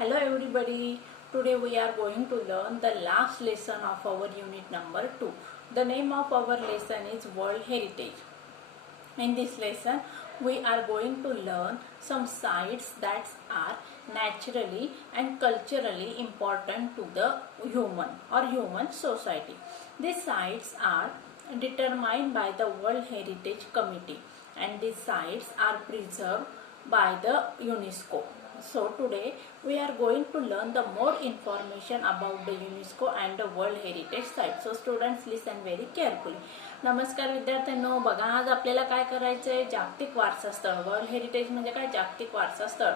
Hello everybody. Today we are going to learn the last lesson of our unit number 2. The name of our lesson is World Heritage. In this lesson we are going to learn some sites that are naturally and culturally important to the human society. These sites are determined by the World Heritage Committee and these sites are preserved by the UNESCO. So today we are going to learn the more information about the UNESCO and the World Heritage Site. So students listen very carefully. नमस्कार विद्यार्थ्यांनो, बघा आज आपल्याला काय करायचं आहे, जागतिक वारसा स्थळ वर्ल्ड हेरिटेज म्हणजे काय, जागतिक वारसा स्थळ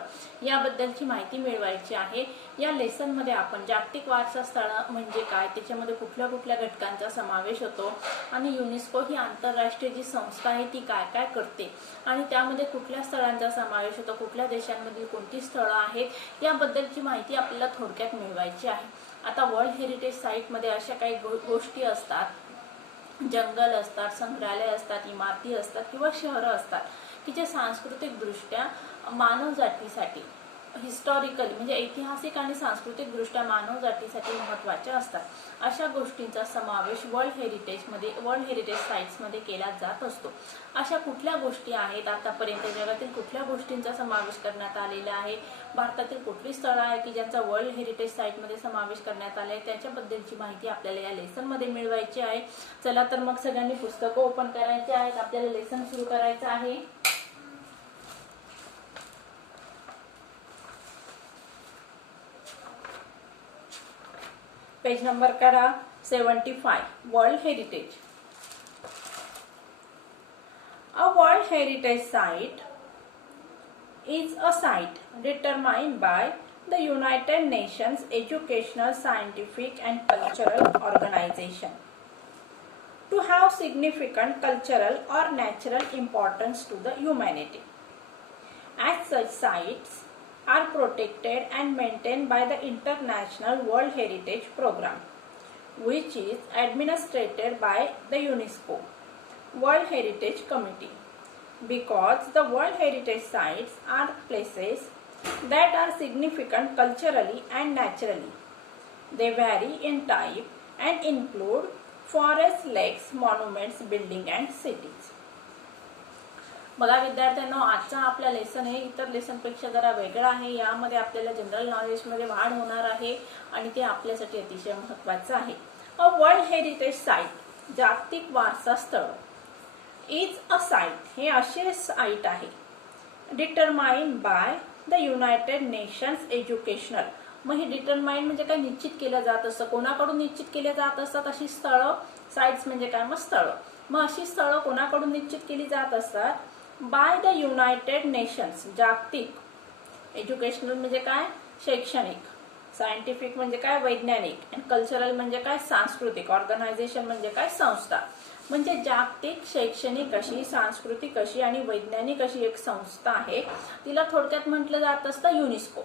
याबद्दलची माहिती मिळवायची आहे. या लेसन मध्ये आपण जागतिक वारसा स्थळ म्हणजे काय, त्याच्यामध्ये कुठल्या कुठल्या घटकांचा समावेश होतो आणि युनेस्को ही आंतरराष्ट्रीय जी संस्था आहे ती काय काय करते आणि त्यामध्ये कुठल्या स्थळांचा समावेश होतो, कुठल्या देशांमधील कोणती स्थळं आहेत याबद्दलची माहिती आपल्याला थोडक्यात मिळवायची आहे. आता वर्ल्ड हेरिटेज साईट मध्ये अशा काही गोष्टी असतात, जंगल असतात, संग्रहालय असतात, इमारती असतात किंवा शहरं असतात की जे सांस्कृतिक दृष्ट्या मानव जातीसाठी हिस्टॉरिकल म्हणजे ऐतिहासिक आणि सांस्कृतिक दृष्ट्या मानव जातीसाठी महत्त्वाच्या असतात. अशा गोष्टींचा समावेश वर्ल्ड हेरिटेज साइट्स मध्ये केला जात असतो. अशा कुठल्या गोष्टी आहेत, आतापर्यंत जगातील कुठल्या गोष्टींचा समावेश करण्यात आलेला आहे, भारतातील कुठली स्थळं आहे की ज्यांचा वर्ल्ड हेरिटेज साइट मध्ये समावेश करण्यात आलाय त्याच्याबद्दलची माहिती आपल्याला या लेसन मध्ये मिळवायची आहे. चला तर मग सगळ्यांनी पुस्तकं ओपन करायची आहेत, आपल्याला लेसन सुरू करायचं आहे. पेज नंबर करा 75. World heritage. A World Heritage Site is a site determined by the United Nations Educational, Scientific and Cultural Organization to have significant cultural or natural importance to the humanity. As such sites are protected and maintained by the International World Heritage Program, which is administered by the UNESCO World Heritage Committee. Because the World Heritage Sites are places that are significant culturally and naturally. They vary in type and include forests, lakes, monuments, buildings and cities. बघा विद्यार्थ्यांनो, आजचा आपला lesson हे इतर lesson पेक्षा जरा वेगळा आहे. यामध्ये आपल्याला जनरल नॉलेज मध्ये वाढ होणार आहे आणि ते आपल्यासाठी अतिशय महत्त्वाचं आहे. अ वर्ल्ड हेरिटेज साइट जागतिक वारसा स्थळ इज अ साइट हे असे साइट आहे determined by the United Nations educational. मग हे डिटरमाइंड म्हणजे काय, निश्चित केलं जात असतं. कोणाकडून निश्चित केले जात असतात अशी स्थळं, साइट्स म्हणजे काय, मग स्थळं. मग अशी स्थळं कोणाकडून निश्चित केली जात असतात, बाय द युनायटेड नेशन्स. जागतिक, एज्युकेशनल म्हणजे काय, शैक्षणिक, सायंटिफिक म्हणजे काय, वैज्ञानिक, आणि कल्चरल म्हणजे काय, सांस्कृतिक, ऑर्गनायझेशन म्हणजे काय, संस्था. म्हणजे जागतिक, शैक्षणिक अशी, सांस्कृतिक अशी आणि वैज्ञानिक अशी एक संस्था आहे. तिला थोडक्यात म्हटलं जात असतं युनेस्को.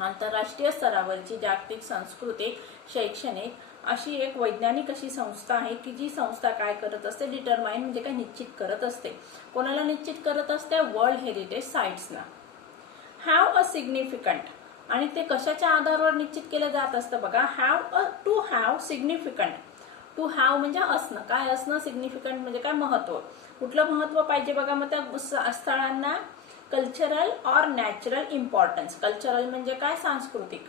आंतरराष्ट्रीय स्तरावरची जागतिक, सांस्कृतिक, शैक्षणिक अशी एक वैज्ञानिक अशी संस्था आहे की जी संस्था काय करत असते, डिटरमाइन म्हणजे काय, निश्चित करत असते. कोणाला निश्चित करत असते, वर्ल्ड हेरिटेज साइट्सना. हॅव अ सिग्निफिकंट, आणि ते कशाच्या आधारावर निश्चित केलं जात असतं बघा, to have significant. To have म्हणजे असणं, काय असणं, सिग्निफिकंट म्हणजे काय, महत्व. कुठलं महत्व पाहिजे बघा, मग त्या स्थळांना कल्चरल और नॅचरल इम्पॉर्टन्स. कल्चरल म्हणजे काय, सांस्कृतिक,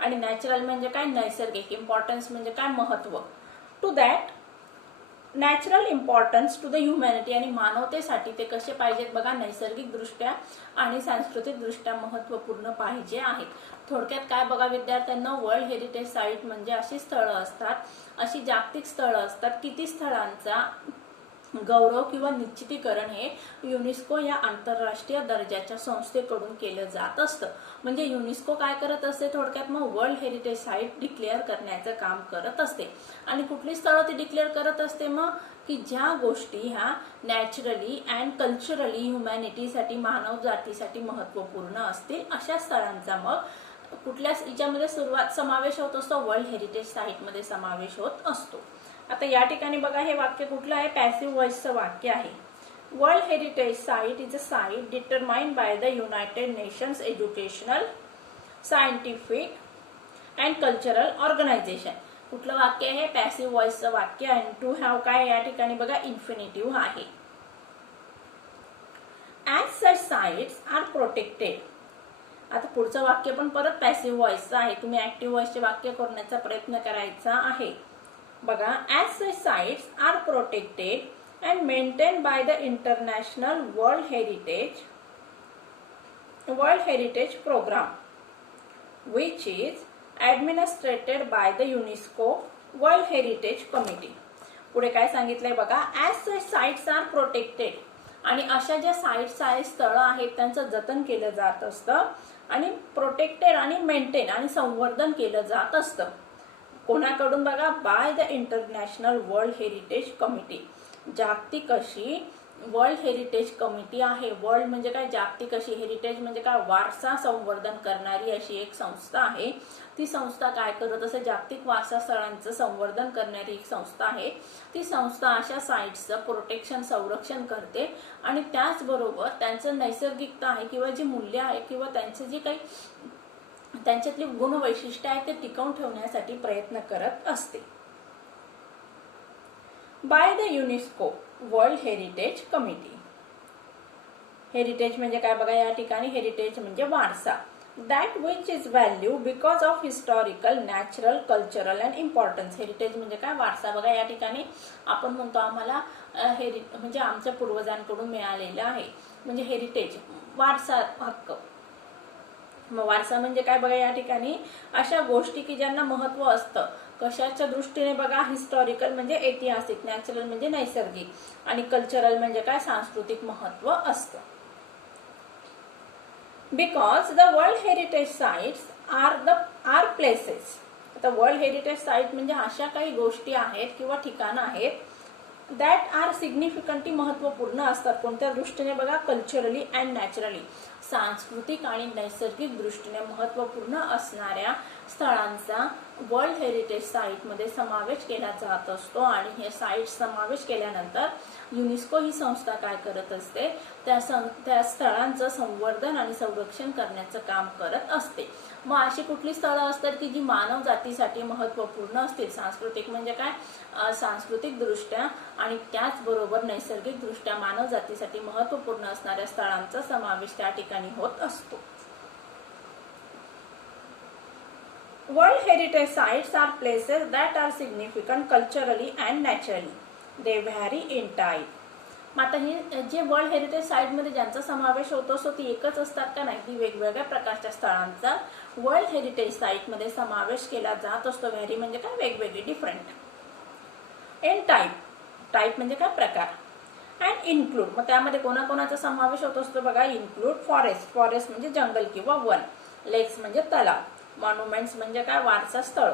आणि नॅचरल म्हणजे काय, नैसर्गिक. इम्पॉर्टन्स म्हणजे काय, महत्व. To that natural importance to the humanity, आणि मानवतेसाठी ते कसे पाहिजेत बघा, नैसर्गिक दृष्ट्या आणि सांस्कृतिक दृष्ट्या महत्वपूर्ण पाहिजे आहेत. थोडक्यात काय बघा विद्यार्थ्यांना, वर्ल्ड हेरिटेज साइट म्हणजे अशी स्थळं असतात, अशी जागतिक स्थळं असतात किती स्थळांचा गौरव किंवा निश्चितीकरण हे युनेस्को या आंतरराष्ट्रीय दर्जाच्या संस्थेकडून केलं जात असतं. म्हणजे युनेस्को काय करत असते, थोडक्यात मग वर्ल्ड हेरिटेज साइट डिक्लेअर करण्याचं काम करत असते. आणि कुठली स्थळं ती डिक्लेअर करत असते, मग की ज्या गोष्टी ह्या नॅचरली अँड कल्चरली ह्युमॅनिटीसाठी, मानव जातीसाठी महत्वपूर्ण असतील अशा स्थळांचा मग कुठल्या याच्यामध्ये समावेश होत असतो, वर्ल्ड हेरिटेज साइट मध्ये समावेश होत असतो. आता या ठिकाणी बघा, हे वाक्य कुठलं आहे, पॅसिव्ह व्हॉइसचं वाक्य आहे. World heritage site is a site determined by the United Nations Educational Scientific and Cultural Organization. कुठलं वाक्य आहे? पॅसिव्ह व्हॉइसचं वाक्य आहे. टू हॅव काय या ठिकाणी बघा इन्फिनिटिव्ह आहे. As such sites are protected. आता पुढचं वाक्य पण परत पॅसिव्ह व्हॉइसचं आहे. तुम्ही ऍक्टिव्ह व्हॉइसचे वाक्य करण्याचा प्रयत्न करायचा आहे. बघा, as such sites are protected and maintain by the international world heritage programme which is administrated by the UNESCO World Heritage Committee. पुढे काय सांगितलंय बघा, as such sites are protected. आणि अशा ज्या साइट्स आहेत, स्थळं आहेत, त्यांचं जतन केलं जात असतं आणि प्रोटेक्टेड आणि मेंटेन आणि संवर्धन केलं जात असतं. कोणाकडून बघा? Bye the international world heritage committee. जागतिक अशी वर्ल्ड हेरिटेज कमिटी आहे. वर्ल्ड म्हणजे काय? जागतिक अशी. हेरिटेज म्हणजे काय? वारसा संवर्धन करणारी अशी एक संस्था आहे. ती संस्था काय करत असते? जागतिक वारसा स्थळांचं संवर्धन करणारी एक संस्था आहे. ती संस्था अशा साइट्सचं प्रोटेक्शन, संरक्षण करते आणि त्याचबरोबर त्यांचं नैसर्गिकता आहे किंवा जी मूल्य आहे किंवा त्यांचे जे काही त्यांच्यातली गुणवैशिष्ट्य आहे ते टिकवून ठेवण्यासाठी प्रयत्न करत असते. By the UNESCO world heritage committee. Heritage म्हणजे काय बघा या ठिकाणी? हेरिटेज म्हणजे वारसा. That which is value because of historical, natural, cultural and importance. Heritage म्हणजे काय? वारसा. बघा या ठिकाणी आपण म्हणतो आम्हाला म्हणजे आमच्या पूर्वजांकडून मिळालेलं आहे. म्हणजे हेरिटेज, वारसा हक्क. मग वारसा म्हणजे काय बघा या ठिकाणी? अशा गोष्टी की ज्यांना महत्व असतं. कशाच्या दृष्टीने बघा? हिस्टॉरिकल म्हणजे ऐतिहासिक, नॅचरल म्हणजे नैसर्गिक आणि कल्चरल म्हणजे काय? सांस्कृतिक महत्व असतं. Because the world heritage sites are places. आता वर्ल्ड हेरिटेज साइट म्हणजे अशा काही गोष्टी आहेत किंवा ठिकाणं आहेत दॅट आर सिग्निफिकंटली महत्वपूर्ण असतात. कोणत्या दृष्टीने बघा? Culturally and naturally. सांस्कृतिक आणि नैसर्गिक दृष्टीने महत्वपूर्ण असणाऱ्या स्थळांचा वर्ल्ड हेरिटेज साइटमध्ये समावेश केला जात असतो. आणि हे साइट समावेश केल्यानंतर युनेस्को ही संस्था काय करत असते? त्या स्थळांचं संवर्धन आणि संरक्षण करण्याचं काम करत असते. मग अशी कुठली स्थळं असतात की जी मानव जातीसाठी महत्वपूर्ण असतील? सांस्कृतिक म्हणजे काय? सांस्कृतिक दृष्ट्या आणि त्याचबरोबर नैसर्गिक दृष्ट्या मानव जातीसाठी महत्वपूर्ण असणाऱ्या स्थळांचा समावेश त्या ठिकाणी होत असतो. World heritage sites are places that are significant culturally and naturally. They vary in type. आता ही जे वर्ल्ड हेरिटेज साइट मध्ये ज्यांचा समावेश होतो असतो ती एकच असतात का? नाही. ती वेगवेगळ्या प्रकारच्या स्थळांचा वर्ल्ड हेरिटेज साइट मध्ये समावेश केला जात असतो. व्हॅरी म्हणजे काय? वेगवेगळी, डिफरंट. In type. टाइप म्हणजे काय? प्रकार. And include. मग त्यामध्ये कोणाकोणाचा समावेश होत असतो बघा? Include forest. फॉरेस्ट म्हणजे जंगल किंवा वन. लेक्स म्हणजे तलाव. मॉन्युमेंट्स म्हणजे काय? वारसा स्थळ.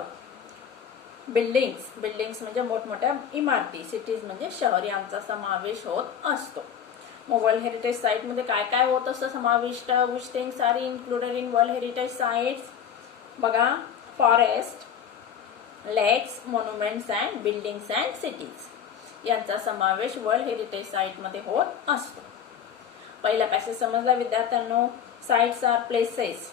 बिल्डिंग्स. बिल्डिंग्स म्हणजे मोठमोठ्या इमारती. सिटीज म्हणजे शहर. यांचा समावेश होत असतो. मग वर्ल्ड हेरिटेज साइट मध्ये काय काय होत असतं समाविष्ट? Which things are included in world heritage sites? बघा, forest, lakes, monuments and buildings and cities यांचा समावेश वर्ल्ड हेरिटेज साइट मध्ये होत असतो. पहिला पॅसेज समजला विद्यार्थ्यांनो? Sites are places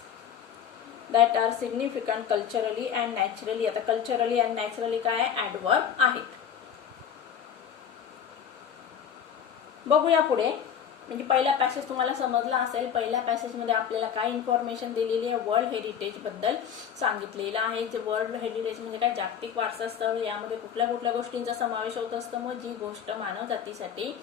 that are significant culturally and naturally. आता culturally and naturally काय आहे? ऍडवर्ब आहेत. बघूया पुढे. म्हणजे पहिला पॅसेज तुम्हाला समजला असेल. पहिल्या पॅसेज मध्ये आपल्याला काय इन्फॉर्मेशन दिलेली आहे? वर्ल्ड हेरिटेज बद्दल सांगितलेलं आहे. जे वर्ल्ड हेरिटेज म्हणजे काय? जागतिक वारसा स्थळ. यामध्ये कुठल्या कुठल्या गोष्टींचा समावेश होत असतो? मग जी गोष्ट मानव जातीसाठी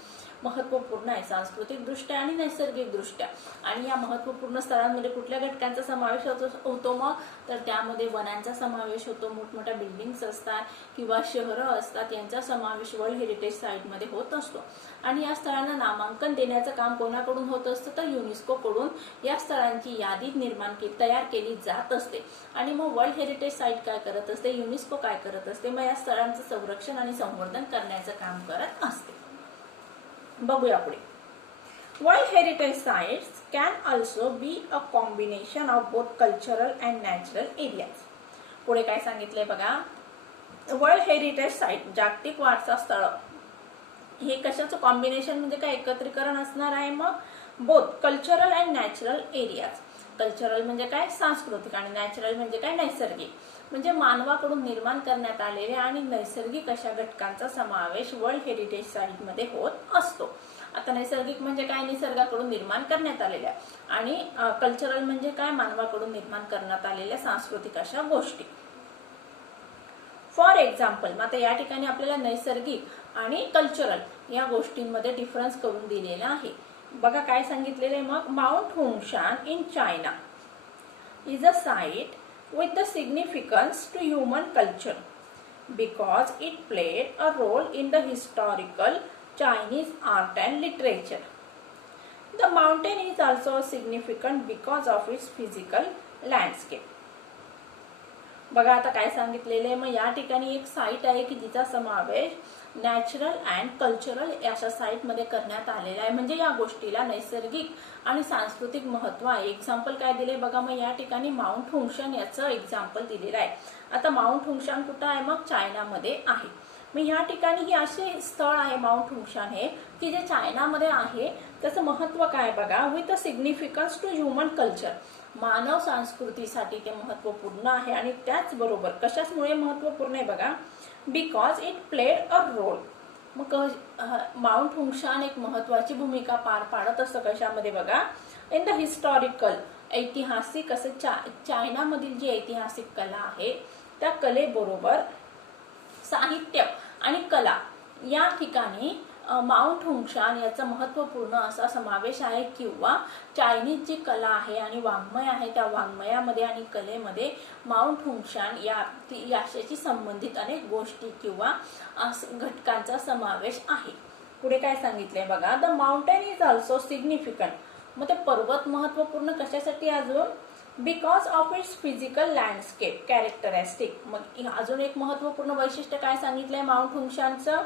महत्वपूर्ण आहे सांस्कृतिक दृष्ट्या आणि नैसर्गिक दृष्ट्या. आणि या महत्वपूर्ण स्थळांमध्ये कुठल्या घटकांचा समावेश होतो? मग तर त्यामध्ये वनांचा समावेश होतो. मोठमोठ्या बिल्डिंग्स असतात किंवा शहरं असतात. यांचा समावेश वर्ल्ड हेरिटेज साइट मध्ये होत असतो. आणि या स्थळांना नामांकन देण्याचं काम कोणाकडून होत असतं? तर युनेस्को कडून या स्थळांची यादी तयार केली जात असते. आणि मग वर्ल्ड हेरिटेज साइट काय करत असते? युनेस्को काय करत असते? मग या स्थळांचं संरक्षण आणि संवर्धन करण्याचं काम करत असते. बघूया पुढे. World heritage sites can also be a combination of both cultural and natural areas. पुढे काय सांगितलंय बघा? वर्ल्ड हेरिटेज साइट, जागतिक वारसा स्थळ, हे कशाचं कॉम्बिनेशन म्हणजे काय? एकत्रीकरण असणार आहे. मग both cultural and natural areas. Cultural म्हणजे काय सांस्कृतिक आणि नॅचरल म्हणजे काय नैसर्गिक. म्हणजे मानवाकडून निर्माण करण्यात आलेल्या आणि नैसर्गिक अशा घटकांचा समावेश वर्ल्ड हेरिटेज साईट मध्ये होत असतो. आता नैसर्गिक म्हणजे काय, निसर्गाकडून निर्माण करण्यात आलेल्या, आणि कल्चरल म्हणजे काय, मानवाकडून निर्माण करण्यात आलेल्या सांस्कृतिक अशा गोष्टी. फॉर एक्झाम्पल, आता या ठिकाणी आपल्याला नैसर्गिक आणि कल्चरल या गोष्टींमध्ये डिफरन्स करून दिलेला आहे. बघा काय सांगितलेलं आहे मग. Mount Huangshan in China is a site with the significance to human culture because it played a role in the historical Chinese art and literature. The mountain is also significant because of its physical landscape. बघा आता काय सांगितलेलं आहे. मग या ठिकाणी एक site आहे की जिचा समावेश नॅचरल अँड कल्चरल अशा साईट मध्ये करण्यात आलेला आहे. म्हणजे या गोष्टीला नैसर्गिक आणि सांस्कृतिक महत्व आहे. एक्झाम्पल काय दिले बघा. मग या ठिकाणी माउंट हुंगशान याचं एक्झाम्पल दिलेलं आहे. आता माउंट हुंगशान कुठं आहे, मग चायनामध्ये आहे. मग या ठिकाणी ही असे स्थळ आहे माउंट हुंगशान हे की जे चायनामध्ये आहे. त्याचं महत्व काय बघा. With a significance to human culture, मानव संस्कृतीसाठी ते महत्वपूर्ण आहे. आणि त्याचबरोबर कशामुळे महत्वपूर्ण आहे बघा. Because it played a role. मग माउंट हुंगशान एक महत्वाची भूमिका पार पाडत असतं कशामध्ये बघा. इन द हिस्टॉरिकल, ऐतिहासिक असं चायनामधील जी ऐतिहासिक कला आहे त्या कलेबरोबर साहित्य आणि कला या ठिकाणी माउंट हुंगशान याचा महत्वपूर्ण असा समावेश आहे. किंवा चायनीज जी कला आहे आणि वाङ्मय आहे त्या वाङ्मयामध्ये आणि कलेमध्ये माउंट हुंगशान याच्याशी संबंधित अनेक गोष्टी किंवा घटकांचा समावेश आहे. पुढे काय सांगितलंय बघा. The mountain is also significant. मग ते पर्वत महत्वपूर्ण कशासाठी अजून. Because of its physical landscape characteristic. मग अजून एक महत्वपूर्ण वैशिष्ट्य काय सांगितलंय माउंट हुंगशानचं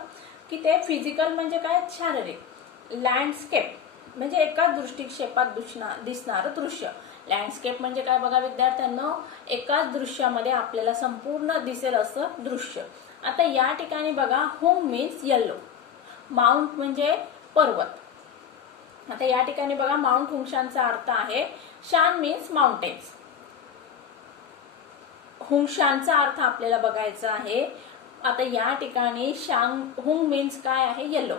की ते फिजिकल म्हणजे काय, शारीरिक. लँडस्केप म्हणजे एकाच दृष्टिक्षेपात दिसणारं दृश्य. लँडस्केप म्हणजे काय बघा विद्यार्थ्यांना, एकाच दृश्यामध्ये आपल्याला संपूर्ण दिसेल असं दृश्य. आता या ठिकाणी बघा हुंग मीन्स येल्लो, माउंट म्हणजे पर्वत. आता या ठिकाणी बघा माउंट हुंगशानचा अर्थ आहे शान मीन्स माउंटेन्स. हुंगशानचा अर्थ आपल्याला बघायचा आहे. आता या ठिकाणी हुंग मीन्स काय आहे, yellow.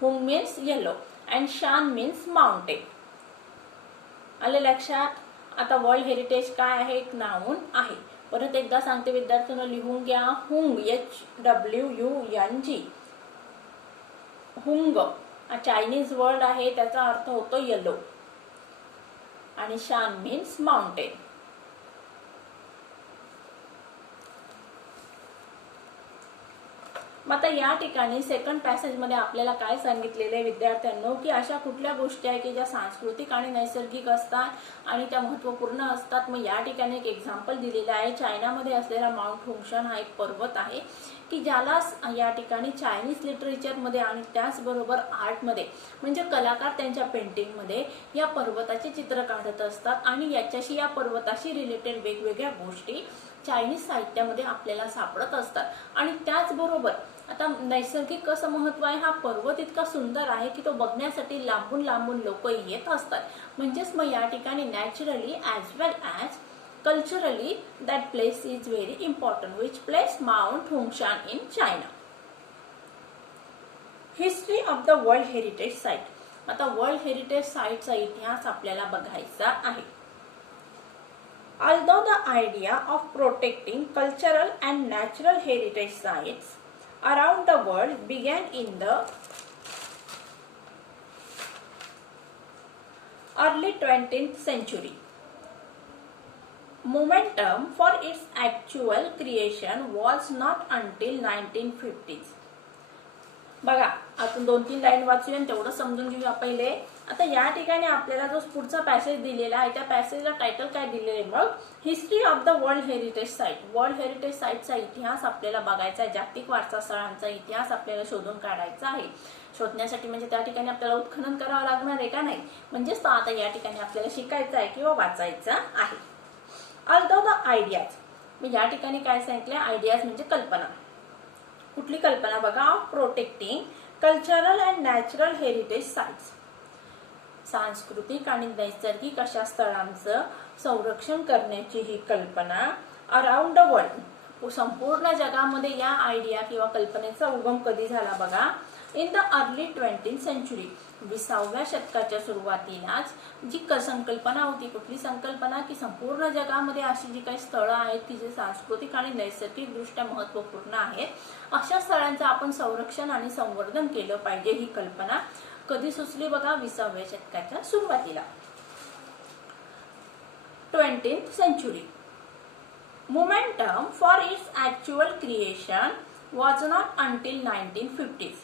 Huang means yellow and shan means mountain. आले लक्षात. आता वर्ल्ड हेरिटेज काय आहे, एक नाउन आहे. परत एकदा सांगते विद्यार्थ्यांना, लिहून घ्या. हुंग HWUNG. हुंग चायनीज वर्ड आहे, त्याचा अर्थ होतो येलो आणि शान मीन्स माउंटेन. मग आता या ठिकाणी सेकंड पॅसेज मध्ये आपल्याला काय सांगितलेले विद्यार्थ्यांनो की अशा कुठल्या गोष्टी आहे की ज्या सांस्कृतिक आणि नैसर्गिक असतात आणि त्या महत्वपूर्ण असतात. मग या ठिकाणी एक एक्झाम्पल दिलेलं आहे. चायनामध्ये असलेला माउंट हुंगशान हा एक पर्वत आहे की ज्याला या ठिकाणी चायनीज लिटरेचरमध्ये आणि त्याचबरोबर आर्टमध्ये म्हणजे कलाकार त्यांच्या पेंटिंगमध्ये या पर्वताचे चित्र काढत असतात आणि याच्याशी या पर्वताशी रिलेटेड वेगवेगळ्या गोष्टी चायनीज साहित्यामध्ये आपल्याला सापडत असतात. आणि त्याचबरोबर आता नैसर्गिक कसं महत्व आहे, हा पर्वत इतका सुंदर आहे की तो बघण्यासाठी लांबून लांबून लोक येत असतात. म्हणजेच मग या ठिकाणी naturally as well as culturally that place is very important. Which place? Mount Hungshan in China. History of the World Heritage Site. आता वर्ल्ड हेरिटेज साइटचा इतिहास आपल्याला बघायचा आहे. Although the idea of protecting cultural and natural heritage sites around the world began in the early 20th century, momentum for its actual creation was not until 1950s. बघा आपण 2-3 line वाचूया आणि तेवढं समजून घेऊया पहिले. आता या ठिकाणी आपल्याला जो पुढचा पॅसेज दिलेला आहे त्या पॅसेजला टायटल काय दिलेले आहे मग, history of the world heritage site. World heritage साइटचा इतिहास आपल्याला बघायचा आहे. जागतिक वारसा स्थळांचा इतिहास आपल्याला शोधून काढायचा आहे. शोधण्यासाठी म्हणजे त्या ठिकाणी आपल्याला उत्खनन करावं लागणार आहे का नाही, म्हणजेच तो आता या ठिकाणी आपल्याला शिकायचा आहे किंवा वाचायचा आहे. Although the ideas, मी या ठिकाणी काय सांगितलं, आयडियाज म्हणजे कल्पना. कुठली कल्पना बघा, of protecting cultural and natural heritage sites. सांस्कृतिक आणि नैसर्गिक अशा स्थळांचं संरक्षण करण्याची ही कल्पना अराउंड द वर्ल्ड, संपूर्ण जगामध्ये या आयडिया किंवा कल्पनेचा उगम कधी झाला बघा, in the early 20th century, 20व्या शतकाच्या सुरुवातीलाच जी संकल्पना होती, कुठली संकल्पना की संपूर्ण जगामध्ये अशी जी काही स्थळं आहेत की जे सांस्कृतिक आणि नैसर्गिक दृष्ट्या महत्त्वपूर्ण आहेत, अशा स्थळांचं आपण संरक्षण आणि संवर्धन केलं पाहिजे, ही कल्पना कधी सुचली बघा, 20व्या शतकाच्या सुरुवातीला. 20th century. Momentum for its actual creation was not until 1950s.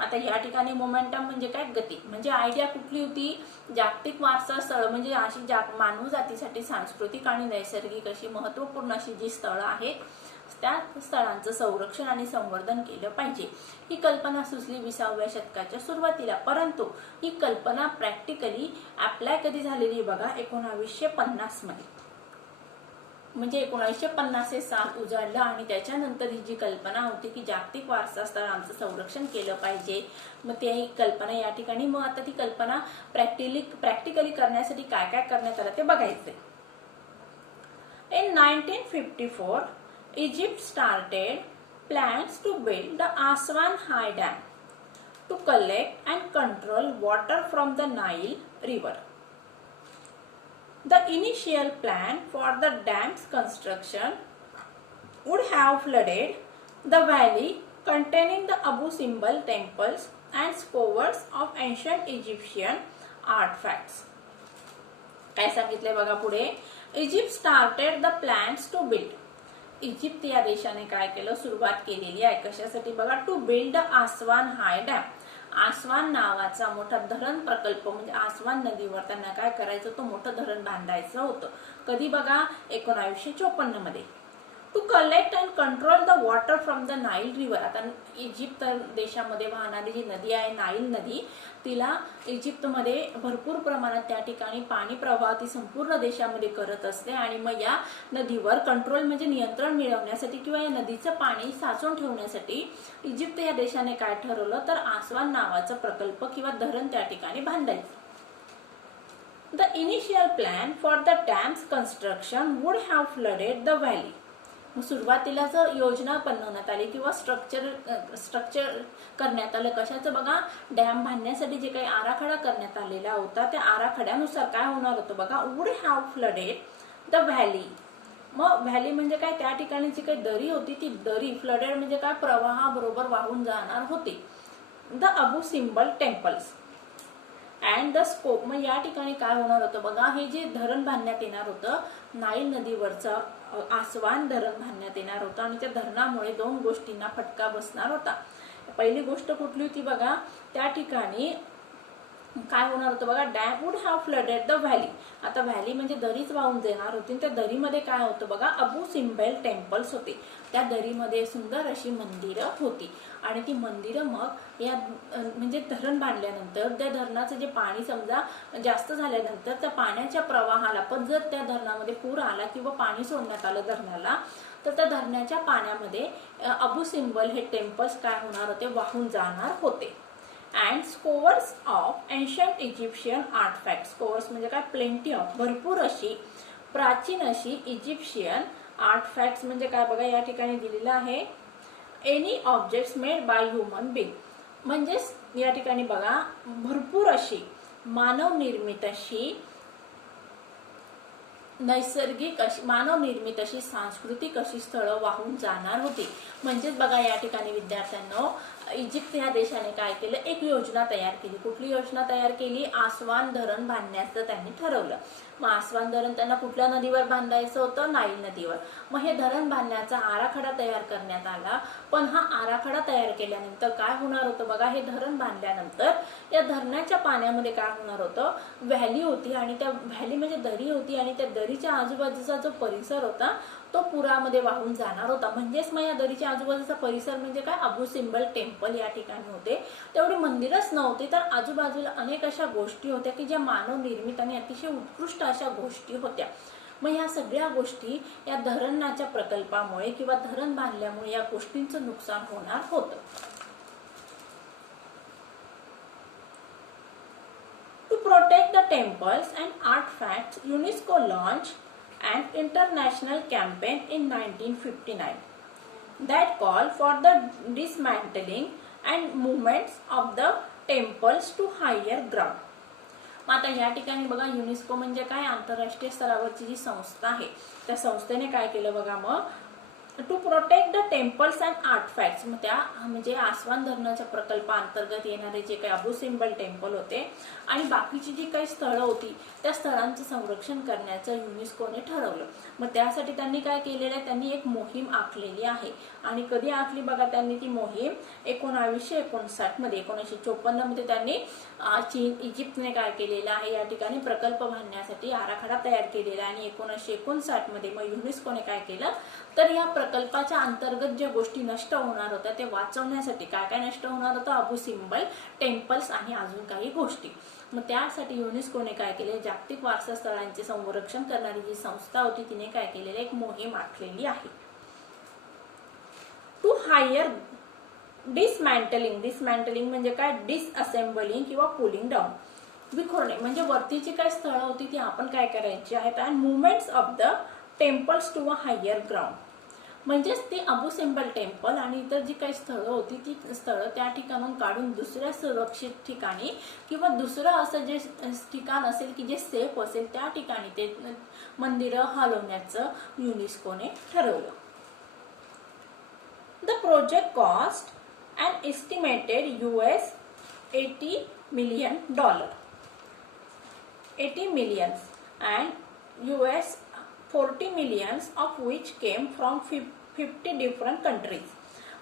आता या ठिकाणी मोमेंटम म्हणजे काय, गती. म्हणजे आयडिया कुठली होती, जागतिक वारसा स्थळ म्हणजे अशी मानव जातीसाठी सांस्कृतिक आणि नैसर्गिक अशी महत्त्वपूर्ण अशी जी स्थळं आहेत त्या स्थळांचं संरक्षण आणि संवर्धन केलं पाहिजे, ही कल्पना सुचली 20व्या शतकाच्या सुरुवातीला. परंतु ही कल्पना प्रॅक्टिकली अप्लाय कधी झालेली बघा, 1950 मध्ये. म्हणजे 1950 साल उजाडलं आणि त्याच्यानंतर ही जी कल्पना होती की जागतिक वारसा स्थळांचं संरक्षण केलं पाहिजे, मग ती कल्पना या ठिकाणी, मग आता ती कल्पना प्रॅक्टिकली करण्यासाठी काय काय करण्यात आलं ते बघायचंय. In 1954 Egypt started plans to build the Aswan High Dam to collect and control water from the Nile River. The initial plan for the dam's construction would have flooded the valley containing the Abu Simbel temples and scores of ancient Egyptian artifacts. काय सांगितले बघा पुढे, Egypt started the plans to build. Egypt या देशाने काय केलं, सुरुवात केलेली आहे कशासाठी बघा, to build Aswan high dam. Aswan नावाचा मोठा धरण प्रकल्प म्हणजे आसवान नदीवर त्यांना काय करायचं, तो मोठं धरण बांधायचं होतं. कधी बघा, 1954 मध्ये. To collect and control the water from the Nile river. आता इजिप्त देशामध्ये वाहणारी जी नदी आहे नाईल नदी, तिला इजिप्तमध्ये भरपूर प्रमाणात त्या ठिकाणी पाणी प्रवाह ती संपूर्ण देशामध्ये करत असते आणि मग या नदीवर कंट्रोल म्हणजे नियंत्रण मिळवण्यासाठी किंवा या नदीचं पाणी साचून ठेवण्यासाठी इजिप्त या देशाने काय ठरवलं तर आसवान नावाचा प्रकल्प किंवा धरण त्या ठिकाणी बांधायचं. The initial plan for the dams construction would have flooded the valley. सुरुवातीला जर योजना बनवण्यात आली किंवा स्ट्रक्चर करण्यात आलं कशाचं बघा, डॅम बांधण्यासाठी जे काही आराखडा करण्यात आलेला होता त्या आराखड्यानुसार काय होणार होतं बघा, would have flooded the valley. मग व्हॅली म्हणजे काय, त्या ठिकाणी जी काही दरी होती ती दरी, फ्लडेड म्हणजे काय, प्रवाहाबरोबर वाहून जाणार होती. The Abu Simbel temples and the scope. मग या ठिकाणी काय होणार होतं बघा, हे जे धरण बांधण्यात येणार होतं नाईल नदीवरचं आसवान धरण बांधण्यात येणार होतं आणि त्या धरणामुळे दोन गोष्टींना फटका बसणार होता. पहिली गोष्ट कुठली होती बघा, त्या ठिकाणी काय होणार होतं बघा, dam would have flooded the valley. आता व्हॅली म्हणजे दरीच वाहून जाणार होती. त्या दरीमध्ये काय होतं बघा, अबू सिम्बेल टेम्पल्स होते. त्या दरीमध्ये सुंदर अशी मंदिरं होती आणि ती मंदिरं मग या म्हणजे धरण बांधल्यानंतर त्या धरणाचं जे पाणी समजा जास्त झाल्यानंतर त्या पाण्याच्या प्रवाहाला पण जर त्या धरणामध्ये पूर आला किंवा पाणी सोडण्यात आलं धरणाला तर त्या धरणाच्या पाण्यामध्ये अबू सिम्बल हे टेम्पल्स काय होणार होते, वाहून जाणार होते. And scores of ancient Egyptian artefact. Scores म्हणजे काय, प्लेंटी ऑफ, भरपूर अशी प्राचीन अशी इजिप्शियन आर्टफॅक्ट्स म्हणजे काय बघा, या ठिकाणी दिलेलं आहे any objects made by human being. म्हणजेच या ठिकाणी बघा भरपूर अशी मानव निर्मित अशी नैसर्गिक अशी मानव निर्मित अशी सांस्कृतिक अशी स्थळं वाहून जाणार होती. म्हणजेच बघा या ठिकाणी विद्यार्थ्यांनो इजिप्त या देशाने काय केलं, एक योजना तयार केली. कुठली योजना तयार केली, आसवान धरण बांधण्याचं त्यांनी ठरवलं. मग आसवान धरण त्यांना कुठल्या नदीवर बांधायचं होतं, नाईल नदीवर. मग हे धरण बांधण्याचा आराखडा तयार करण्यात आला. पण हा आराखडा तयार केल्यानंतर काय होणार होतं बघा, हे धरण बांधल्यानंतर या धरणाच्या पाण्यामध्ये काय होणार होतं, व्हॅली होती आणि त्या व्हॅली म्हणजे दरी होती आणि त्या दरीच्या आजूबाजूचा जो परिसर होता तो पुरामध्ये वाहून जाणार होता. म्हणजेच मग या दरीच्या आजूबाजूचा परिसर म्हणजे काय, अबू सिम्बल टेम्पल या ठिकाणी होते. तेवढी मंदिरच नव्हती तर आजूबाजूला अनेक अशा गोष्टी होत्या की ज्या मानव निर्मित आणि अतिशय उत्कृष्ट अशा गोष्टी होत्या. मग या सगळ्या गोष्टी या धरणाच्या प्रकल्पामुळे किंवा धरण बांधल्यामुळे या गोष्टींचं नुकसान होणार होतं. To protect temples and artifacts, UNESCO launched an international campaign in 1959 that called for the dismantling and movements of the temples to higher ground. आता या ठिकाणी बघा युनेस्को म्हणजे काय, आंतरराष्ट्रीय स्तरावरची जी संस्था आहे त्या संस्थेने काय केलं बघा, मग to protect the temples and artefacts, मग त्या म्हणजे आसवान धरणाच्या प्रकल्पाअंतर्गत येणारे जे काही अबू सिम्बल टेम्पल होते आणि बाकीची जी काही स्थळं होती त्या स्थळांचं संरक्षण करण्याचं युनेस्कोने ठरवलं. मग त्यासाठी त्यांनी काय केलेलं आहे, त्यांनी एक मोहीम आखलेली आहे. आणि कधी आखली बघा त्यांनी ती मोहीम 1959 मध्ये, 1954 मध्ये त्यांनी चीन इजिप्तने काय केलेलं आहे, या ठिकाणी प्रकल्प बांधण्यासाठी आराखडा तयार केलेला आहे. आणि 1959 मध्ये मग युनेस्कोने काय केलं, तर या प्रकल्पाच्या अंतर्गत ज्या गोष्टी नष्ट होणार होत्या ते वाचवण्यासाठी काय काय नष्ट होणार होतं, अबू सिम्बल टेम्पल्स आणि अजून काही गोष्टी. मग त्यासाठी युनेस्कोने काय केले, जागतिक वारसा स्थळांचे संरक्षण करणारी जी संस्था होती तिने काय केलेलं, एक मोहीम आखलेली आहे. टू हायर डिसमॅन्टलिंग, डिसमॅन्टलिंग म्हणजे काय, डिसअसेंबलिंग किंवा पुलिंग डाऊन, विखुरणे म्हणजे वरती जी काही स्थळं होती ती आपण काय करायची आहेत, and movements of the temples to a higher ground, म्हणजेच ती अबू सिम्बल टेम्पल आणि इतर जी काही स्थळं होती ती स्थळं त्या ठिकाणून काढून दुसऱ्या सुरक्षित ठिकाणी किंवा दुसरं असं जे ठिकाण असेल की जे सेफ असेल त्या ठिकाणी ते मंदिरं हलवण्याचं युनेस्कोने ठरवलं. The project cost and estimated $80 million, $80 million and $40 million of which came from 50 different countries.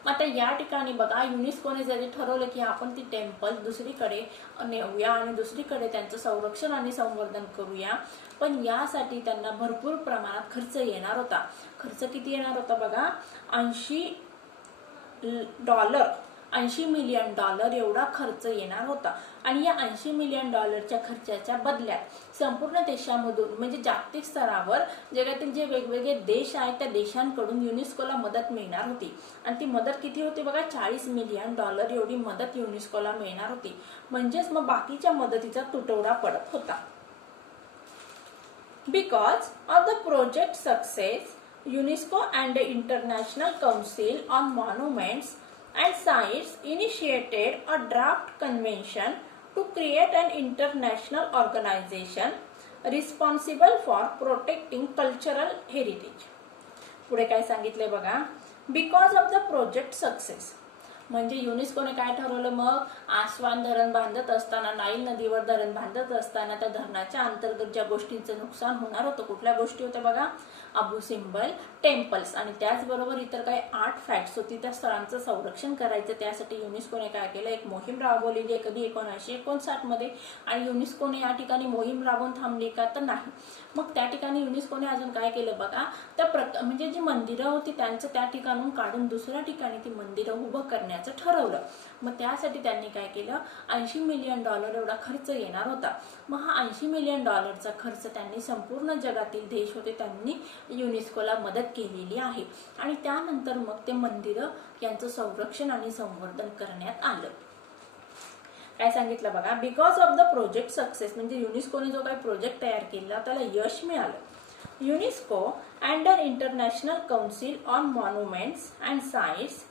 आता या ठिकाणी बघा युनेस्कोने जरी ठरवलं की आपण ती टेम्पल दुसरीकडे नेऊया आणि दुसरीकडे त्यांचं संरक्षण आणि संवर्धन करूया, पण यासाठी त्यांना भरपूर प्रमाणात खर्च येणार होता. खर्च किती येणार होता बघा, $80 मिलियन एवढा खर्च येणार होता. आणि या $80 मिलियन खर्चाच्या बदल्यात संपूर्ण देशामधून म्हणजे जागतिक स्तरावर जगातील जे वेगवेगळे देश आहेत त्या देशांकडून युनेस्कोला मदत मिळणार होती. आणि ती मदत किती होती बघा, $40 मिलियन एवढी मदत युनेस्कोला मिळणार होती. म्हणजेच मग बाकीच्या मदतीचा तुटवडा पडत होता. Because of the project success, UNESCO and the International Council on Monuments and Sites initiated a draft convention to create an international organization responsible for protecting cultural heritage. पुढे काय सांगितले बघा, because of the project success म्हणजे युनेस्कोने काय ठरवलं, मग आसवान धरण बांधत असताना, नाईल नदीवर धरण बांधत असताना त्या धरणाच्या अंतर्गत ज्या गोष्टींचं नुकसान होणार होतं, कुठल्या गोष्टी होत्या बघा, अबू सिम्बल टेम्पल्स आणि त्याचबरोबर इतर काही आर्टफॅक्ट्स होती त्या स्थळांचं संरक्षण करायचं. त्यासाठी युनेस्कोने काय केलं, एक मोहीम राबवलेली आहे. कधी 1959 मध्ये. आणि युनेस्कोने या ठिकाणी मोहीम राबवून थांबली का, तर नाही. मग त्या ठिकाणी युनेस्कोने अजून काय केलं बघा, त्या म्हणजे जी मंदिरं होती त्यांचं त्या ठिकाणून काढून दुसऱ्या ठिकाणी ती मंदिरं उभं करण्याचं ठरवलं. मग त्यासाठी त्यांनी काय केलं, $80 मिलियन एवढा खर्च येणार होता. मग हा $80 मिलियन खर्च त्यांनी संपूर्ण जगातील देश होते त्यांनी युनेस्कोला मदत केलेली आहे. आणि त्यानंतर मग ते मंदिरं यांचं संरक्षण आणि संवर्धन करण्यात आलं. काय सांगितलं बघा, because of the project success म्हणजे युनेस्कोने जो काही प्रोजेक्ट तयार केला त्याला यश मिळालं. UNESCO and the international council on monuments and sites.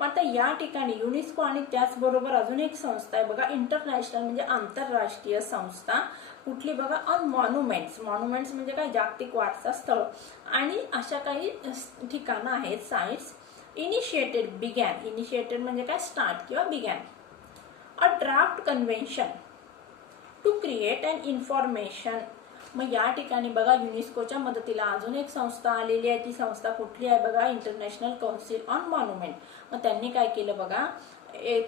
आता या ठिकाणी युनेस्को आणि त्याचबरोबर अजून एक संस्था आहे बघा, इंटरनॅशनल म्हणजे आंतरराष्ट्रीय संस्था. कुठली बघा, ऑन मॉन्युमेंट्स. मॉन्युमेंट्स म्हणजे काय, जागतिक वारसा स्थळ आणि अशा काही ठिकाणं आहेत, साइट्स. इनिशिएटेड म्हणजे काय, स्टार्ट किंवा began a draft convention to create and information. मग या ठिकाणी बघा युनेस्कोच्या मदतीला अजून एक संस्था आलेली आहे. ती संस्था कुठली आहे बघा, इंटरनॅशनल काउन्सिल ऑन मॉन्युमेंट. मग त्यांनी काय केलं बघा,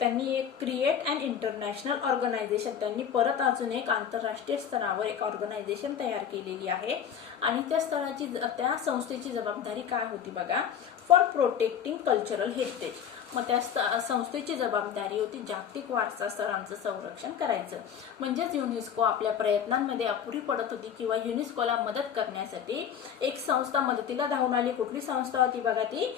त्यांनी एक क्रिएट अँड इंटरनॅशनल ऑर्गनायझेशन, त्यांनी परत अजून एक आंतरराष्ट्रीय स्तरावर एक ऑर्गनायझेशन तयार केलेली आहे. आणि त्या संस्थेची जबाबदारी काय होती बघा, फॉर प्रोटेक्टिंग कल्चरल हेरिटेज. मग त्या संस्थेची जबाबदारी होती जागतिक वारसा स्थळांचं संरक्षण करायचं. म्हणजेच युनेस्को आपल्या प्रयत्नांमध्ये अपुरी पडत होती किंवा युनेस्कोला मदत करण्यासाठी एक संस्था मदतीला धावून आली. कुठली संस्था होती बघा, ती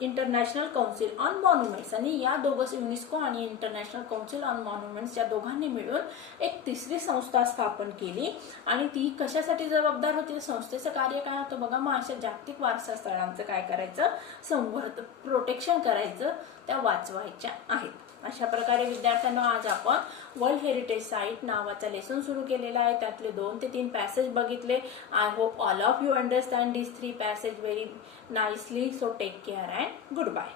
इंटरनॅशनल काउन्सिल ऑन मॉन्युमेंट्स. आणि या दोघं तसंच युनेस्को आणि इंटरनॅशनल काउन्सिल ऑन मॉन्युमेंट्स या दोघांनी मिळून एक तिसरी संस्था स्थापन केली आणि ती कशासाठी जबाबदार होती, संस्थेचं कार्य काय होतं बघा. मग अशा जागतिक वारसा स्थळांचं काय करायचं, संवर्धन प्रोटेक्शन करायचं, त्या वाचवायच्या आहेत. अशा प्रकारे विद्यार्थ्यांना आज आपण वर्ल्ड हेरिटेज साईट नावाचा लेसन सुरू केलेला आहे. त्यातले 2 ते 3 पॅसेज बघितले. I hope all of you understand these 3 passage very nicely. So take care and good bye.